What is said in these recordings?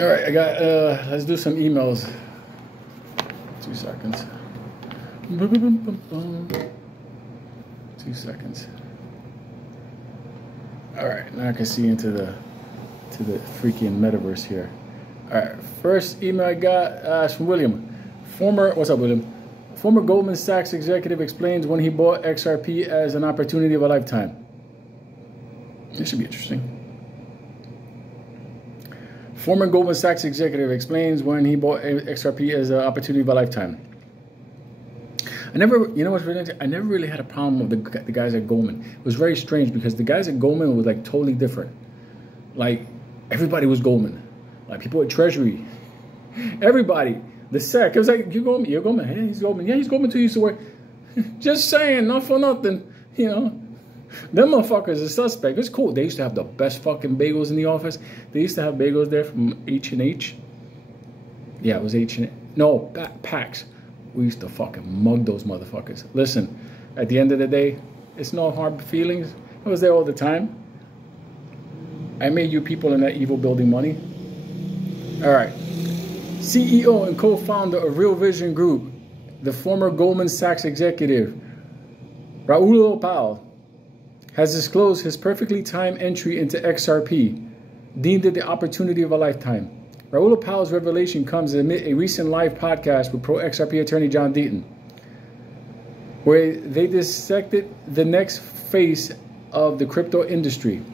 All right, I got, let's do some emails. 2 seconds. 2 seconds. All right, now I can see into the freaking metaverse here. All right, first email I got is from William. What's up, William? Former Goldman Sachs executive explains when he bought XRP as an opportunity of a lifetime. This should be interesting. Former Goldman Sachs executive explains when he bought XRP as an opportunity of a lifetime. You know what's really interesting? I never really had a problem with the guys at Goldman. It was very strange because the guys at Goldman were like totally different. Like everybody was Goldman. Like people at Treasury, everybody. The SEC, it was like, you're Goldman. Hey, he's Goldman. Yeah, he's Goldman too. He used to work. Just saying, not for nothing. You know, them motherfuckers are suspect. It's cool. They used to have the best fucking bagels in the office. They used to have bagels there from H&H. Yeah, it was H&H. No, PAX. We used to fucking mug those motherfuckers. Listen, at the end of the day, it's no hard feelings. I was there all the time. I made you people in that evil building money. All right. CEO and co-founder of Real Vision Group, the former Goldman Sachs executive, Raul Powell, has disclosed his perfectly timed entry into XRP, deemed it the opportunity of a lifetime. Raul Powell's revelation comes amid a recent live podcast with pro-XRP attorney John Deaton, where they dissected the next phase of the crypto industry.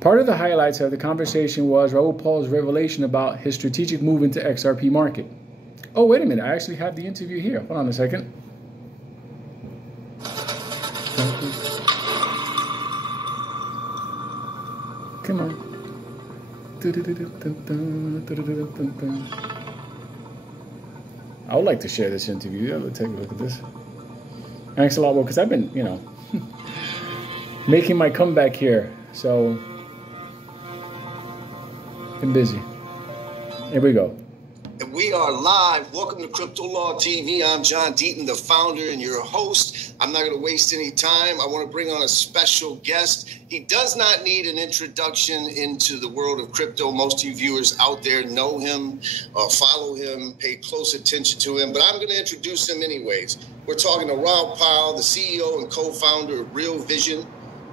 Part of the highlights of the conversation was Raul Powell's revelation about his strategic move into XRP market. Oh, wait a minute. I actually have the interview here. Hold on a second. Come on. I would like to share this interview. Yeah, let's take a look at this. Thanks a lot, because I've been, you know, making my comeback here. So, been busy. Here we go. And we are live. Welcome to Crypto Law TV. I'm John Deaton, the founder and your host. I'm not going to waste any time. I want to bring on a special guest. He does not need an introduction into the world of crypto. Most of you viewers out there know him, follow him, pay close attention to him. But I'm going to introduce him anyways. We're talking to Raul Powell, the CEO and co-founder of Real Vision,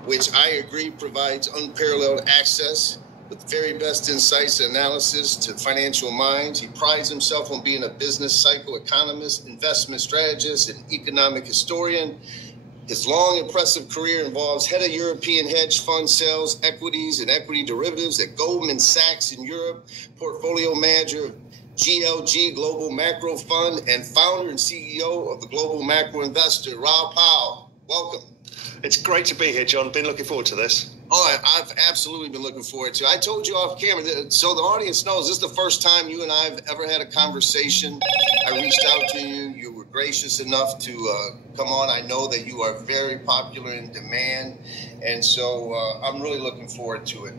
which I agree provides unparalleled access with the very best insights and analysis to financial minds. He prides himself on being a business psychoeconomist, investment strategist, and economic historian. His long, impressive career involves head of European hedge fund sales, equities, and equity derivatives at Goldman Sachs in Europe, portfolio manager of GLG Global Macro Fund, and founder and CEO of the Global Macro Investor. Raul Powell, welcome. It's great to be here, John. Been looking forward to this. Oh, I've absolutely been looking forward to it. I told you off camera, so the audience knows this is the first time you and I have ever had a conversation. I reached out to you. You were gracious enough to come on. I know that you are very popular in demand, and so I'm really looking forward to it.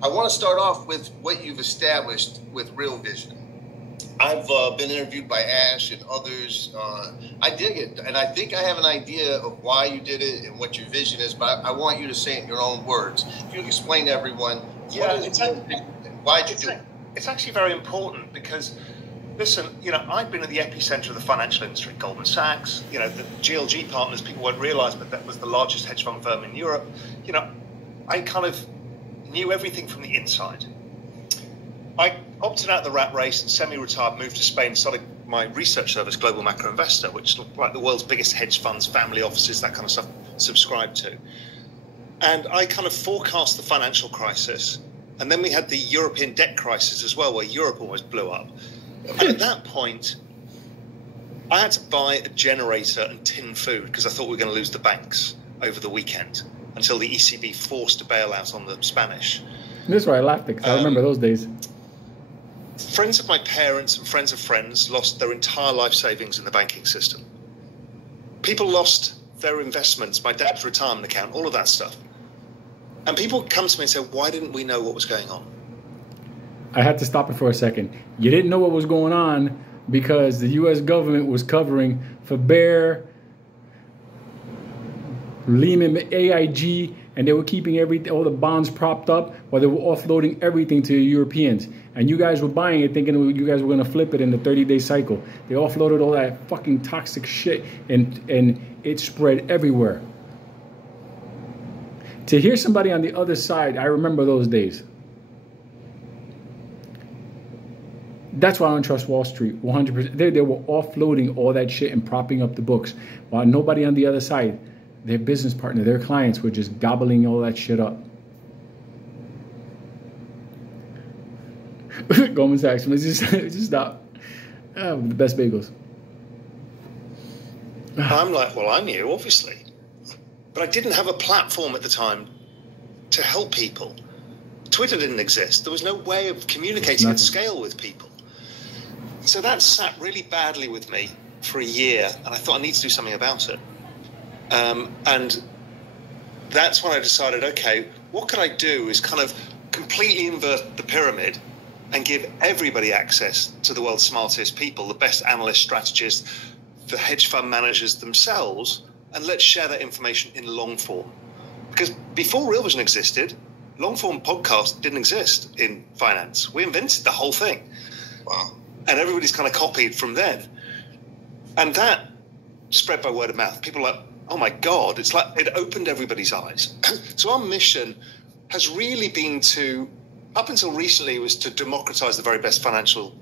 I want to start off with what you've established with Real Vision. I've been interviewed by Ash and others. I dig it, and I think I have an idea of why you did it and what your vision is, but I want you to say it in your own words. If you could explain to everyone, why'd you do it? It's actually very important because, listen, you know, I've been at the epicenter of the financial industry, Goldman Sachs, you know, the GLG partners, people won't realize, but that was the largest hedge fund firm in Europe. You know, I kind of knew everything from the inside. I opted out of the rat race and semi-retired, moved to Spain, started my research service, Global Macro Investor, which is like the world's biggest hedge funds, family offices, that kind of stuff, subscribed to. And I kind of forecast the financial crisis. And then we had the European debt crisis as well, where Europe almost blew up. And at that point, I had to buy a generator and tin food because I thought we were going to lose the banks over the weekend until the ECB forced a bailout on the Spanish. This is why I laughed, because I remember those days. Friends of my parents and friends of friends lost their entire life savings in the banking system. People lost their investments, my dad's retirement account, all of that stuff. And people come to me and say, why didn't we know what was going on? I had to stop it for a second. You didn't know what was going on because the U.S. government was covering for Bear, Lehman, AIG, and they were keeping all the bonds propped up, while they were offloading everything to the Europeans. And you guys were buying it thinking you guys were going to flip it in the 30-day cycle. They offloaded all that fucking toxic shit, and it spread everywhere. To hear somebody on the other side, I remember those days. That's why I don't trust Wall Street 100%. They were offloading all that shit and propping up the books, while nobody on the other side, their business partner, their clients, were just gobbling all that shit up. Goldman Sachs, let's just stop. The best bagels. I'm like, well, I knew, obviously. But I didn't have a platform at the time to help people. Twitter didn't exist. There was no way of communicating at scale with people. So that sat really badly with me for a year, and I thought I need to do something about it. And that's when I decided, okay, what could I do is kind of completely invert the pyramid and give everybody access to the world's smartest people, the best analysts, strategists, the hedge fund managers themselves, and let's share that information in long form. Because before Real Vision existed, long form podcast didn't exist in finance. We invented the whole thing. Wow. And everybody's kind of copied from then. And that spread by word of mouth. People are like, oh my God, it's like it opened everybody's eyes. So our mission has really been to, up until recently, was to democratize the very best financial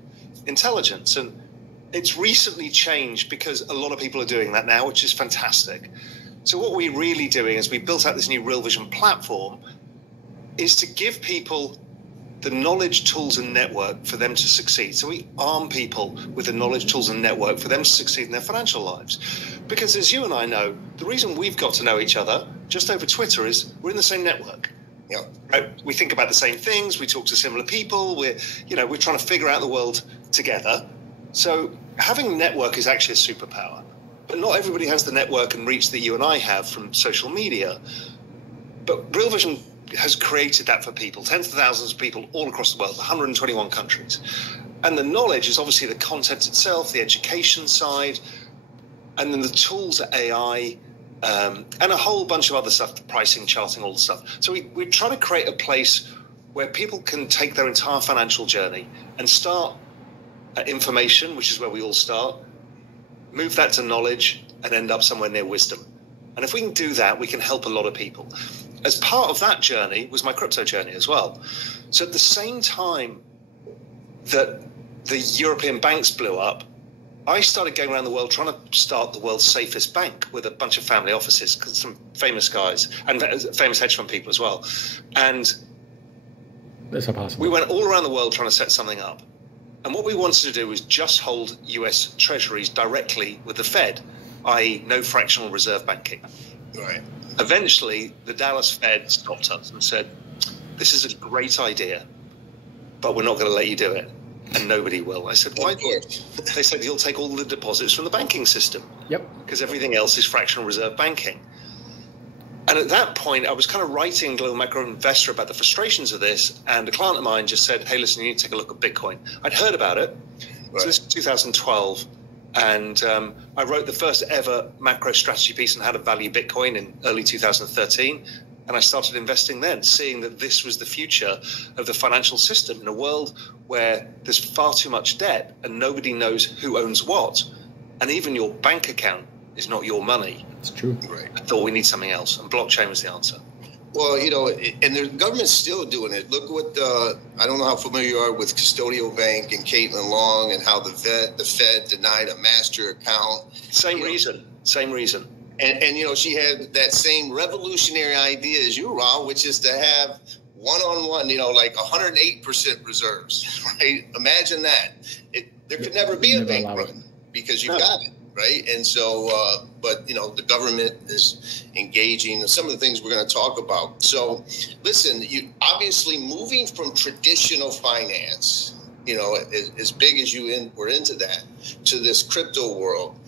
intelligence. And it's recently changed because a lot of people are doing that now, which is fantastic. So what we're really doing is we built out this new Real Vision platform is to give people the knowledge, tools, and network for them to succeed. So we arm people with the knowledge, tools, and network for them to succeed in their financial lives. Because as you and I know, the reason we've got to know each other just over Twitter is we're in the same network. Yeah. Right? We think about the same things. We talk to similar people. We're trying to figure out the world together. So having a network is actually a superpower. But not everybody has the network and reach that you and I have from social media. But Real Vision has created that for people, tens of thousands of people all across the world, 121 countries. And the knowledge is obviously the content itself, the education side, and then the tools are AI, and a whole bunch of other stuff, the pricing, charting, all the stuff. So we're trying to create a place where people can take their entire financial journey and start at information, which is where we all start, move that to knowledge, and end up somewhere near wisdom. And if we can do that, we can help a lot of people. As part of that journey was my crypto journey as well. So at the same time that the European banks blew up, I started going around the world trying to start the world's safest bank with a bunch of family offices, some famous guys and famous hedge fund people as well. And that's impossible. We went all around the world trying to set something up. And what we wanted to do was just hold US treasuries directly with the Fed, i.e. no fractional reserve banking. Right. Eventually, the Dallas Fed stopped us and said, this is a great idea, but we're not going to let you do it. And nobody will. I said, why? They said, you'll take all the deposits from the banking system. Yep. Because everything else is fractional reserve banking. And at that point, I was kind of writing Global Macro Investor about the frustrations of this. And a client of mine just said, hey, listen, you need to take a look at Bitcoin. I'd heard about it. Right. So this is 2012. And I wrote the first ever macro strategy piece on how to value Bitcoin in early 2013. And I started investing then, seeing that this was the future of the financial system in a world where there's far too much debt and nobody knows who owns what. And even your bank account is not your money. It's true. Right. I thought we need something else, and blockchain was the answer. Well, and the government's still doing it. Look what I don't know how familiar you are with Custodial Bank and Caitlin Long and how the Fed denied a master account. Same reason. And she had that same revolutionary idea as you, Ron, which is to have one-on-one, like 108% reserves, right? Imagine that. There could never be a bank run because you've got it, right? And so, but the government is engaging in some of the things we're going to talk about. So, listen, you obviously moving from traditional finance, as big as you were into that, to this crypto world.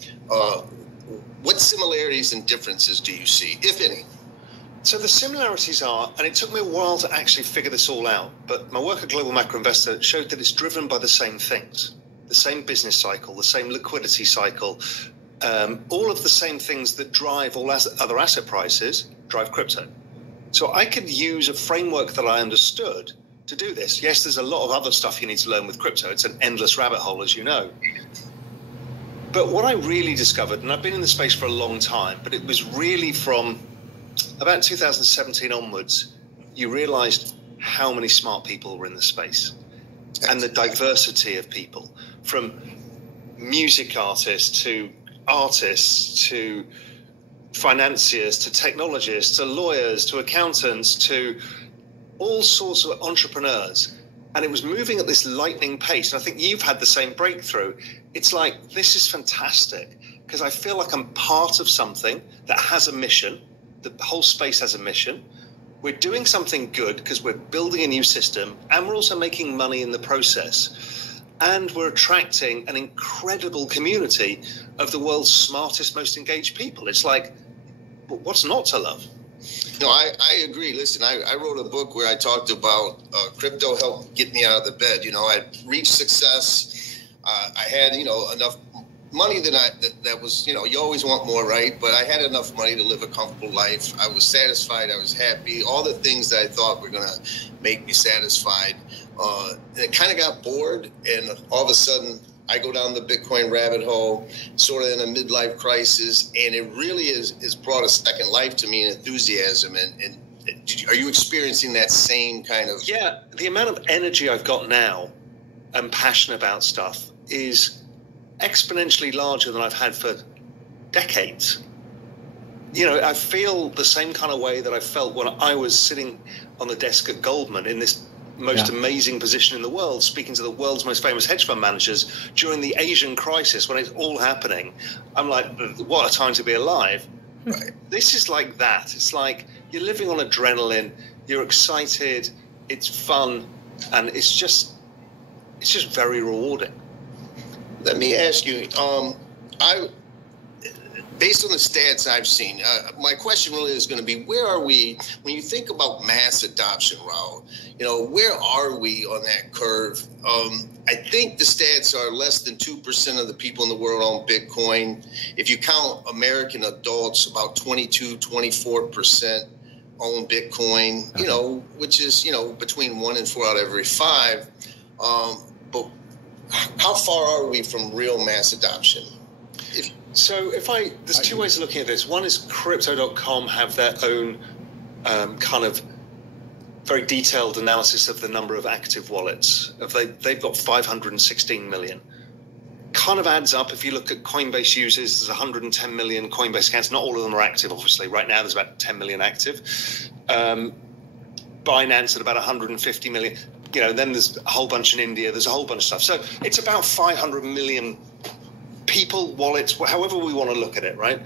What similarities and differences do you see, if any? So the similarities are, and it took me a while to actually figure this all out, but my work at Global Macro Investor showed that it's driven by the same things, the same business cycle, the same liquidity cycle, all of the same things that drive all other asset prices drive crypto. So I could use a framework that I understood to do this. Yes, there's a lot of other stuff you need to learn with crypto. It's an endless rabbit hole, as you know. But what I really discovered, and I've been in the space for a long time, but it was really from about 2017 onwards, you realized how many smart people were in the space and the diversity of people, from music artists to financiers to technologists to lawyers to accountants to all sorts of entrepreneurs. And it was moving at this lightning pace. And I think you've had the same breakthrough. It's like, this is fantastic, because I feel like I'm part of something that has a mission. The whole space has a mission. We're doing something good because we're building a new system, and we're also making money in the process. And we're attracting an incredible community of the world's smartest, most engaged people. It's like, what's not to love? No, I agree. Listen, I wrote a book where I talked about crypto helped get me out of the bed. You know, I reached success. I had, enough money that was, you always want more, right? But I had enough money to live a comfortable life. I was satisfied. I was happy. All the things that I thought were going to make me satisfied. And it kind of got bored. And all of a sudden, I go down the Bitcoin rabbit hole, sort of in a midlife crisis. And it really has brought a second life to me, and enthusiasm. And are you experiencing that same kind of... Yeah, the amount of energy I've got now and passion about stuff is exponentially larger than I've had for decades. I feel the same kind of way that I felt when I was sitting on the desk at Goldman in this most amazing position in the world, speaking to the world's most famous hedge fund managers during the Asian crisis when it's all happening. I'm like, what a time to be alive. Right. This is like that. It's like you're living on adrenaline, you're excited, it's fun, and it's just very rewarding. Let me ask you, based on the stats I've seen, my question really is going to be, where are we, when you think about mass adoption, Raul, where are we on that curve? I think the stats are less than 2% of the people in the world own Bitcoin. If you count American adults, about 24% own Bitcoin, which is, between 1 and 4 out of every 5. But how far are we from real mass adoption? There's two ways of looking at this. One is Crypto.com have their own kind of very detailed analysis of the number of active wallets. They've got 516 million. Kind of adds up. If you look at Coinbase users, there's 110 million Coinbase accounts. Not all of them are active, obviously. Right now, there's about 10 million active. Binance at about 150 million. Then there's a whole bunch in India. There's a whole bunch of stuff. So it's about 500 million people, wallets, however we want to look at it, right?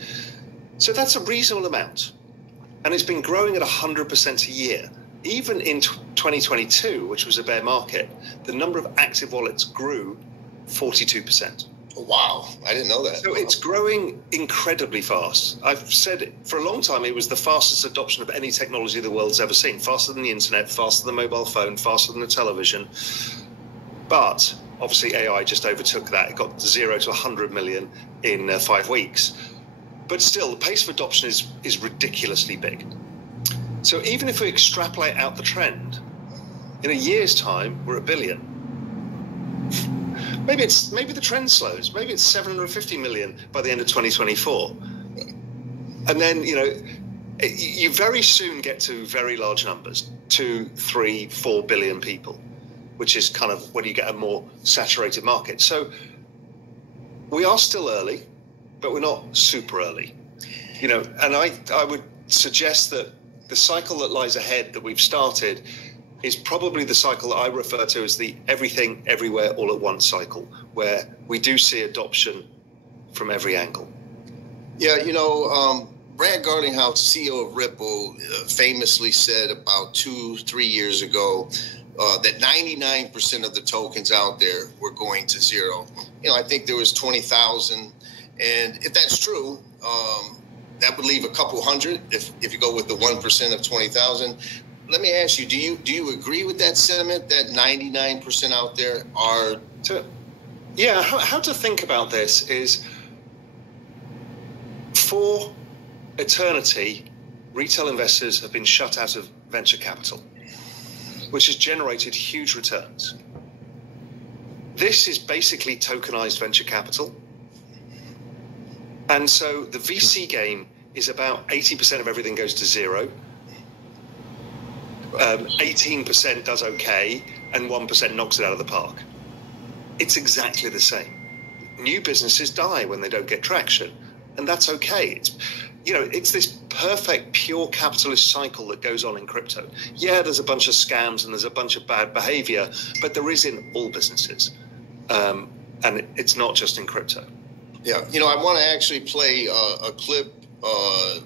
So that's a reasonable amount. And it's been growing at 100% a year. Even in 2022, which was a bear market, the number of active wallets grew 42%. Wow, I didn't know that. So it's growing incredibly fast. I've said it for a long time, it was the fastest adoption of any technology the world's ever seen. Faster than the internet, faster than the mobile phone, faster than the television. But obviously AI just overtook that. It got 0 to 100 million in 5 weeks. But still, the pace of adoption is ridiculously big. So even if we extrapolate out the trend, in a year's time, we're 1 billion. Maybe the trend slows. Maybe it's 750 million by the end of 2024. And then, you very soon get to very large numbers, 2, 3, 4 billion people, which is kind of when you get a more saturated market. So we are still early, but we're not super early. And I would suggest that the cycle that lies ahead that we've started is probably the cycle that I refer to as the everything, everywhere, all at once cycle, where we do see adoption from every angle. Yeah, Brad Garlinghouse, CEO of Ripple, famously said about 2-3 years ago that 99% of the tokens out there were going to zero. I think there was 20,000. And if that's true, that would leave a couple hundred if you go with the 1% of 20,000. Let me ask you, do you agree with that sentiment that 99% out there are... How to think about this is, for eternity, retail investors have been shut out of venture capital, which has generated huge returns. This is basically tokenized venture capital. And so the VC game is about 80% of everything goes to zero. 18% does okay, and 1% knocks it out of the park. It's exactly the same. New businesses die when they don't get traction, and that's okay. It's this perfect, pure capitalist cycle that goes on in crypto. Yeah, there's a bunch of scams and there's a bunch of bad behavior, but there is in all businesses. And it's not just in crypto. Yeah, I want to actually play a clip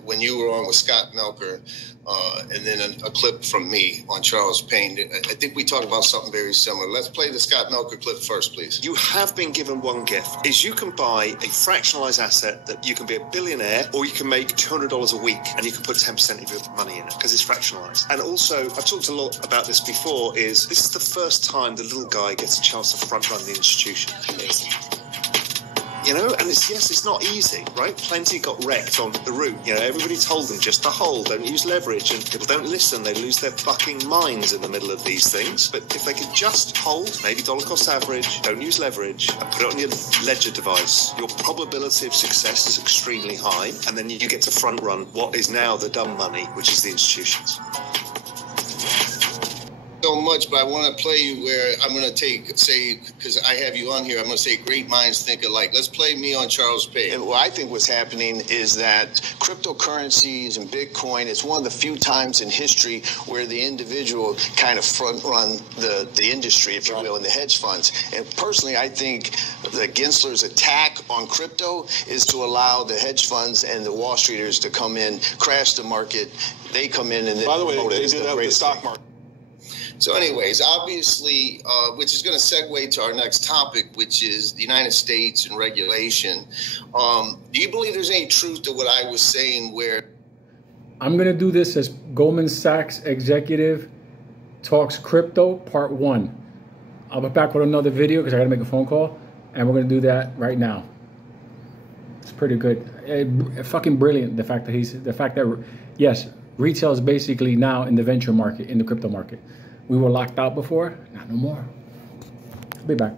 when you were on with Scott Melker, and then a clip from me on Charles Payne. I think we talked about something very similar. Let's play the Scott Melker clip first, please. You have been given one gift, is you can buy a fractionalized asset that you can be a billionaire, or you can make $200 a week and you can put 10% of your money in it because it's fractionalized. And also, I've talked a lot about this before, this is the first time the little guy gets a chance to front run the institution. And it's not easy, right? Plenty got wrecked on the route. Everybody told them just to hold, don't use leverage, and people don't listen. They lose their fucking minds in the middle of these things. But if they could just hold, maybe dollar cost average, don't use leverage, and put it on your ledger device, your probability of success is extremely high, and then you get to front run what is now the dumb money, which is the institutions. So much, but I want to play you where I'm going to say, because I have you on here, I'm going to say great minds think alike. Let's play me on Charles Payne. And what I think what's happening is that cryptocurrencies and Bitcoin, it's one of the few times in history where the individual kind of front run the industry, if you will, in the hedge funds. And personally, I think the Gensler's attack on crypto is to allow the hedge funds and the Wall Streeters to come in, crash the market. They come in and by the way, they did that with the stock market. So anyways, obviously, which is going to segue to our next topic, which is the United States and regulation. Do you believe there's any truth to what I was saying where... I'm going to do this as Goldman Sachs executive talks crypto part 1. I'll be back with another video because I got to make a phone call, and we're going to do that right now. It's pretty good. Fucking brilliant, the fact that yes, retail is basically now in the venture market, in the crypto market. We were locked out before, not no more. I'll be back.